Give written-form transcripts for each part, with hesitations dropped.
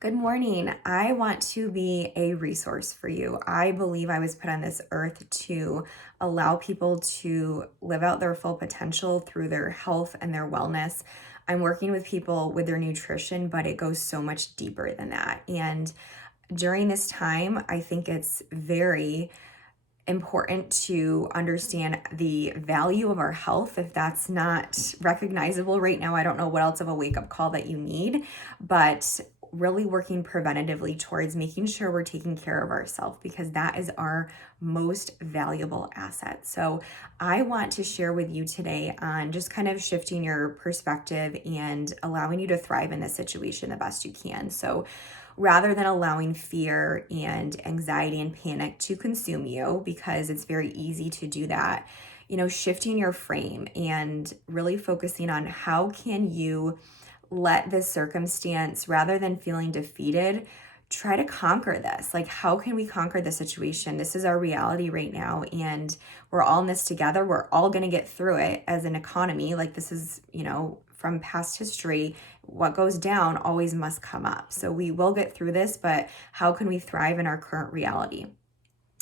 Good morning. I want to be a resource for you. I believe I was put on this earth to allow people to live out their full potential through their health and their wellness. I'm working with people with their nutrition, but it goes so much deeper than that. And during this time, I think it's very important to understand the value of our health. If that's not recognizable right now, I don't know what else of a wake up call that you need, but really working preventatively towards making sure we're taking care of ourselves because that is our most valuable asset. So I want to share with you today on just kind of shifting your perspective and allowing you to thrive in this situation the best you can. So rather than allowing fear and anxiety and panic to consume you, because it's very easy to do that, shifting your frame and really focusing on how can you let this circumstance, rather than feeling defeated, try to conquer this. Like, how can we conquer the situation? This is our reality right now, and we're all in this together. We're all going to get through it as an economy. Like, this is, from past history, what goes down always must come up. So we will get through this, but how can we thrive in our current reality?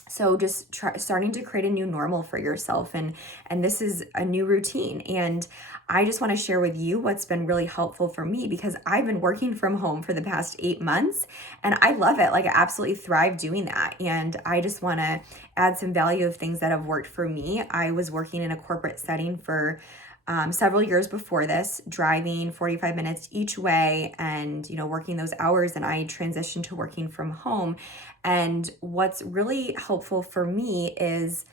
So just starting to create a new normal for yourself, and this is a new routine. And I just want to share with you what's been really helpful for me, because I've been working from home for the past 8 months and I love it. Like, I absolutely thrive doing that. And I just want to add some value of things that have worked for me. I was working in a corporate setting for several years before this, driving 45 minutes each way and, working those hours. And I transitioned to working from home. And what's really helpful for me is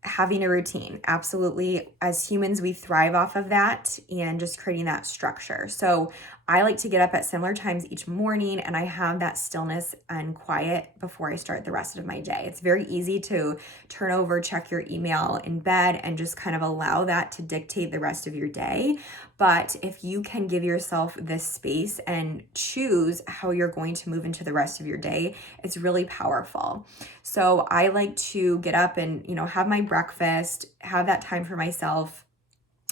having a routine. Absolutely. As humans, we thrive off of that and just creating that structure. So I like to get up at similar times each morning, and I have that stillness and quiet before I start the rest of my day. It's very easy to turn over, check your email in bed, and just kind of allow that to dictate the rest of your day. But if you can give yourself this space and choose how you're going to move into the rest of your day, it's really powerful. So I like to get up and, have my breakfast, have that time for myself.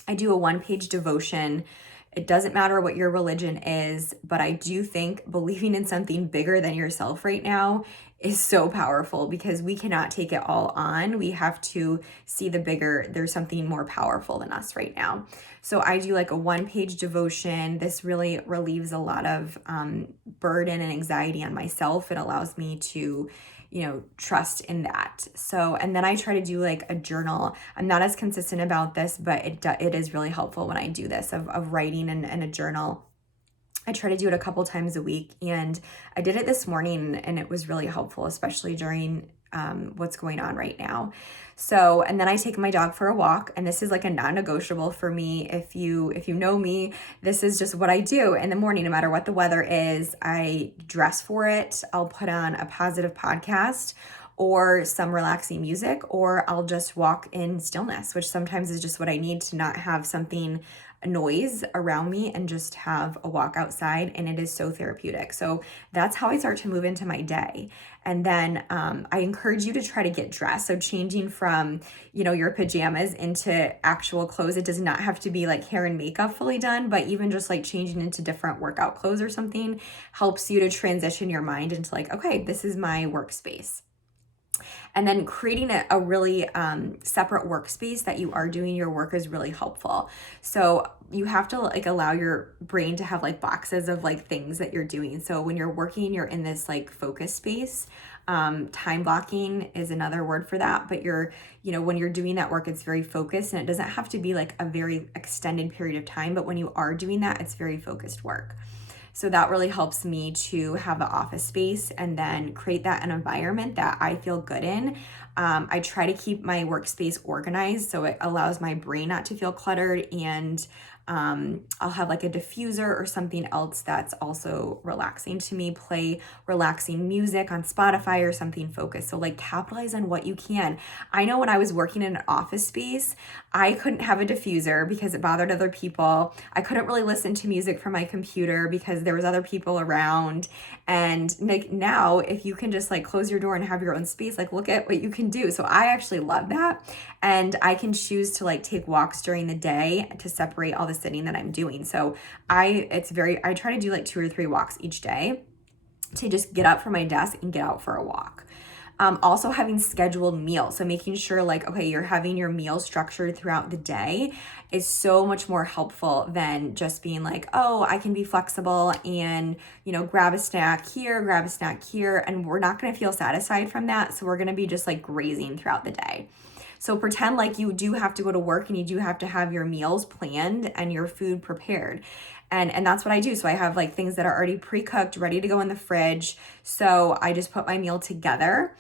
I do a one-page devotion. It doesn't matter what your religion is, but I do think believing in something bigger than yourself right now is so powerful, because we cannot take it all on. We have to see the bigger, there's something more powerful than us right now. So I do like a one-page devotion. This really relieves a lot of burden and anxiety on myself. It allows me to trust in that. So, and then I try to do like a journal. I'm not as consistent about this, but it is really helpful when I do this of writing and a journal. I try to do it a couple times a week, and I did it this morning, and it was really helpful, especially during what's going on right now. So, and then I take my dog for a walk, and this is like a non-negotiable for me. If you know me, this is just what I do in the morning, no matter what the weather is. I dress for it. I'll put on a positive podcast or some relaxing music, or I'll just walk in stillness, which sometimes is just what I need to not have something noise around me and just have a walk outside, and it is so therapeutic. So that's how I start to move into my day. And then I encourage you to try to get dressed. So changing from, your pajamas into actual clothes. It does not have to be like hair and makeup fully done, but even just like changing into different workout clothes or something helps you to transition your mind into like, okay, this is my workspace. And then creating a really separate workspace that you are doing your work is really helpful. So you have to like allow your brain to have like boxes of like things that you're doing. So when you're working, you're in this like focus space. Time blocking is another word for that, but when you're doing that work, it's very focused, and it doesn't have to be like a very extended period of time, but when you are doing that, it's very focused work. So that really helps me to have an office space and then create an environment that I feel good in. I try to keep my workspace organized so it allows my brain not to feel cluttered, and I'll have like a diffuser or something else that's also relaxing to me, play relaxing music on Spotify or something focused. So like capitalize on what you can. I know when I was working in an office space, I couldn't have a diffuser because it bothered other people. I couldn't really listen to music from my computer because there was other people around. And like now, if you can just like close your door and have your own space, like look at what you can do. So I actually love that. And I can choose to like take walks during the day to separate all the sitting that I'm doing. So I try to do like 2 or 3 walks each day. to just get up from my desk and get out for a walk. Also having scheduled meals. So making sure like, okay, you're having your meals structured throughout the day is so much more helpful than just being like, oh, I can be flexible and, grab a snack here, grab a snack here. And we're not going to feel satisfied from that. So we're going to be just like grazing throughout the day. So pretend like you do have to go to work and you do have to have your meals planned and your food prepared. And that's what I do. So I have like things that are already pre-cooked, ready to go in the fridge. So I just put my meal together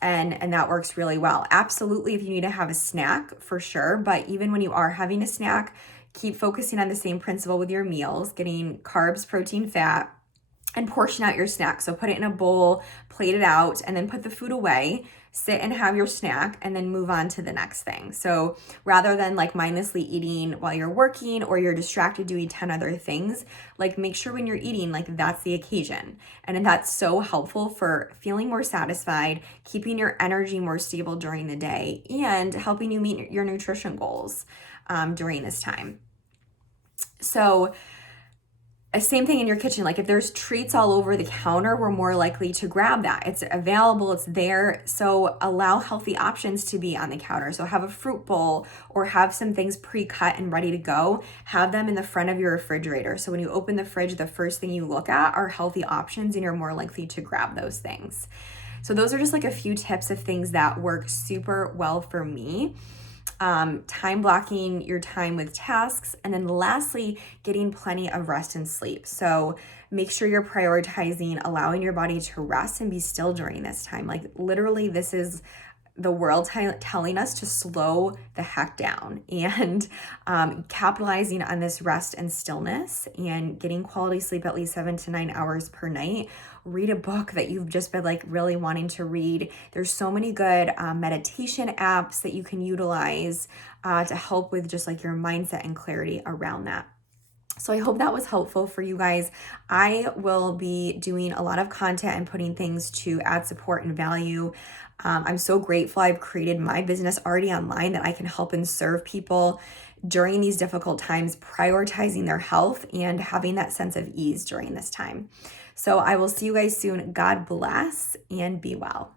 and that works really well. Absolutely, if you need to have a snack, for sure. But even when you are having a snack, keep focusing on the same principle with your meals, getting carbs, protein, fat, and portion out your snack. So put it in a bowl, plate it out, and then put the food away, sit and have your snack, and then move on to the next thing. So rather than like mindlessly eating while you're working or you're distracted doing 10 other things, like make sure when you're eating, like that's the occasion. And that's so helpful for feeling more satisfied, keeping your energy more stable during the day, and helping you meet your nutrition goals during this time. So same thing in your kitchen. Like if there's treats all over the counter, we're more likely to grab that. It's available, it's there. So allow healthy options to be on the counter. So have a fruit bowl or have some things pre-cut and ready to go. Have them in the front of your refrigerator. So when you open the fridge, the first thing you look at are healthy options and you're more likely to grab those things. So those are just like a few tips of things that work super well for me. Time blocking your time with tasks, and then lastly, getting plenty of rest and sleep. So make sure you're prioritizing allowing your body to rest and be still during this time. Like literally, this is the world telling us to slow the heck down, and capitalizing on this rest and stillness and getting quality sleep at least 7 to 9 hours per night. Read a book that you've just been like really wanting to read. There's so many good meditation apps that you can utilize to help with just like your mindset and clarity around that. So I hope that was helpful for you guys. I will be doing a lot of content and putting things to add support and value. I'm so grateful I've created my business already online that I can help and serve people during these difficult times, prioritizing their health and having that sense of ease during this time. So I will see you guys soon. God bless and be well.